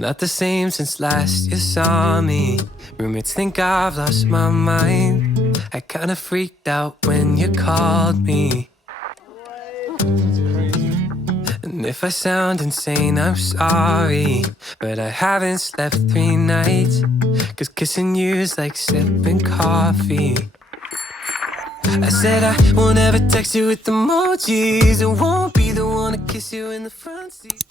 not the same since last you saw me. Roommates think I've lost my mind. I kinda freaked out when you called me. And if I sound insane, I'm sorry. But I haven't slept three nights. Cause kissing you's like sipping coffee. I said I won't ever text you with emojis. I won't be the one to kiss you in the front seat.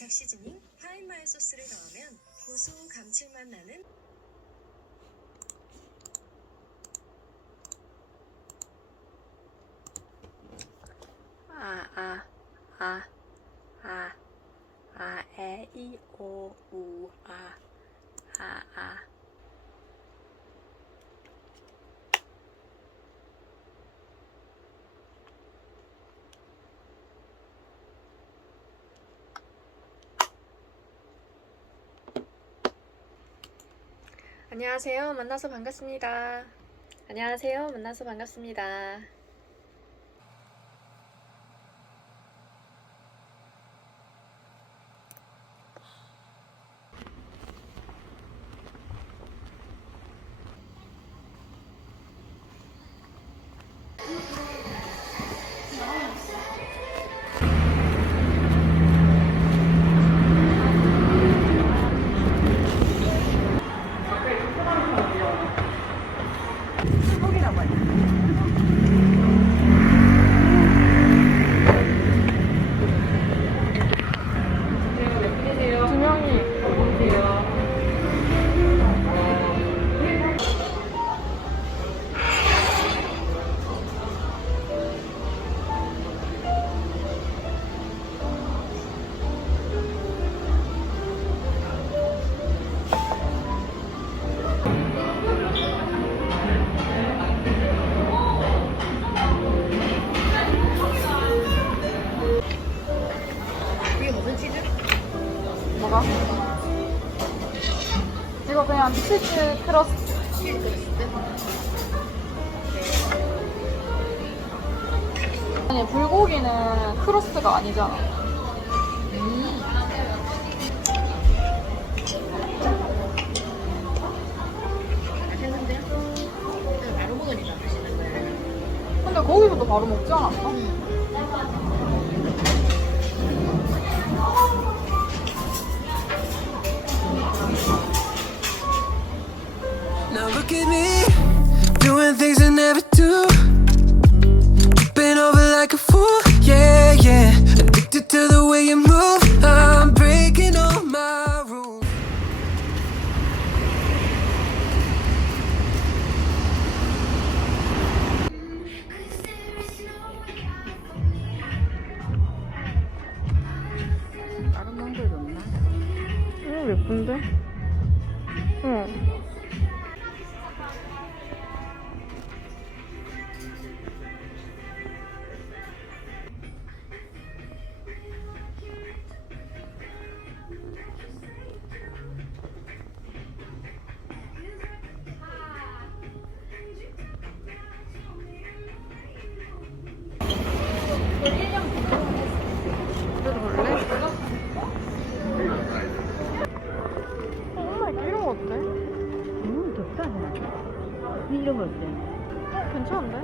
도 시즈닝 파인마요 소스를 넣으면 고소한 감칠맛 나는 안녕하세요. 만나서 반갑습니다. 안녕하세요. 만나서 반갑습니다. 아니 불고기는 크로스가 아니잖아. 음. 근데 거기서도 바로 먹지 않았어? 음. look at me Doing things I never do 괜찮은데?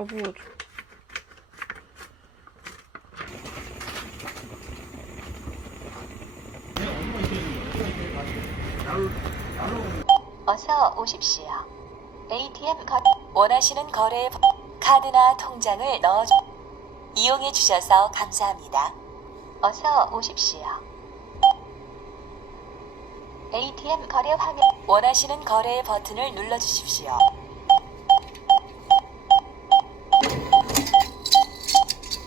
다 부어줘. 어서 오십시오. ATM 거 원하시는 거래 카드나 통장을 넣어 이용해 주셔서 감사합니다. 어서 오십시오. ATM 거래 화면 원하시는 거래 버튼을 눌러 주십시오.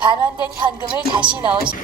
반환된 현금을 다시 넣으시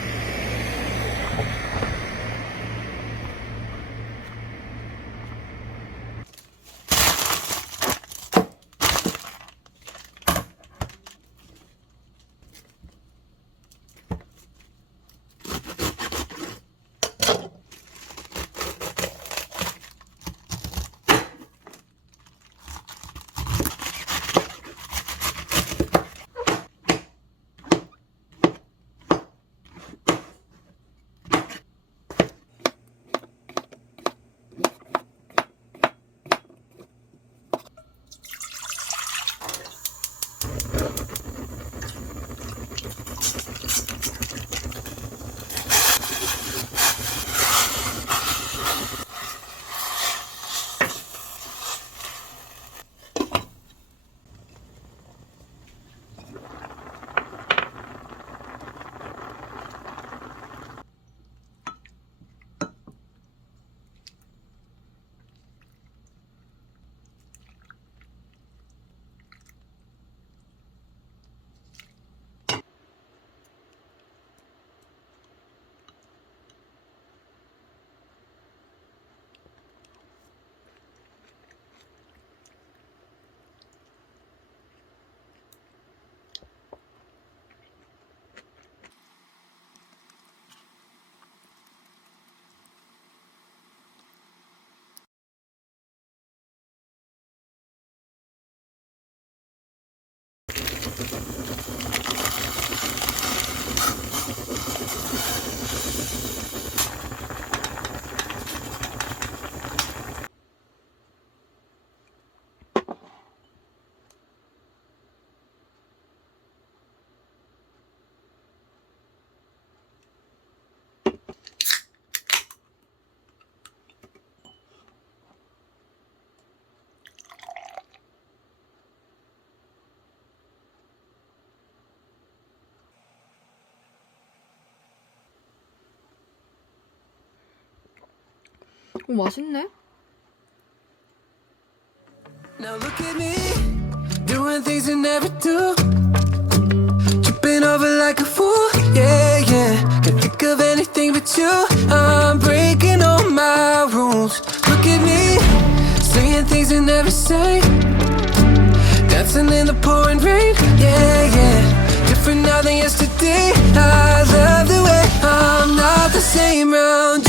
어, 맛있네. Now look at me, doing things you never do. Tripping over like a fool, yeah, yeah. Can't think of anything but you. I'm breaking all my rules. Look at me, saying things you never say. Dancing in the pouring rain, yeah, yeah. Different now than yesterday. I love the way I'm not the same round.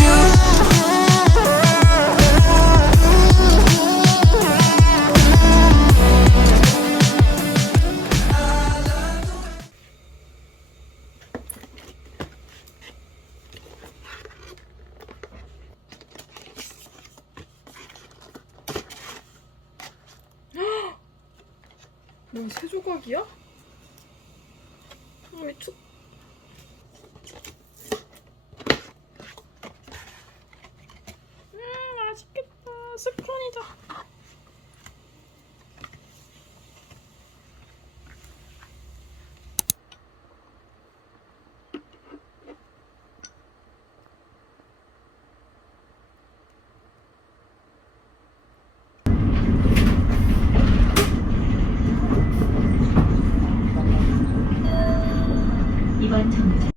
没做。场的。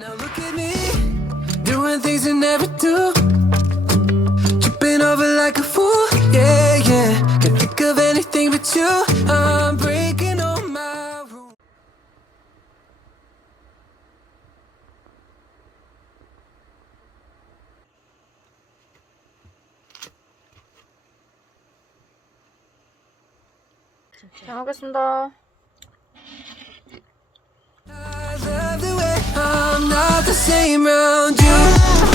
Now look at me, doing things you never do. Tripping over like a fool, yeah, yeah. Can't think of anything but you. I'm breaking all my rules. I love I'm not the same around you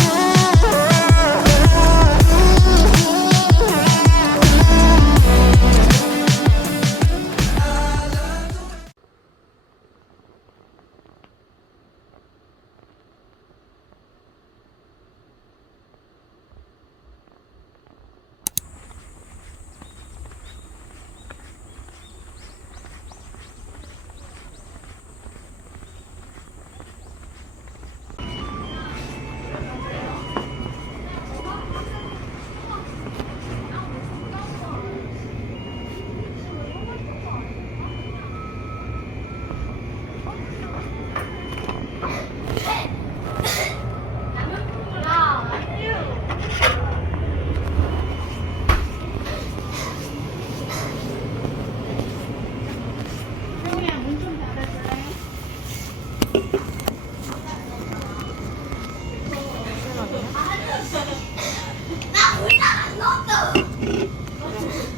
나 혼자 안 넣었어.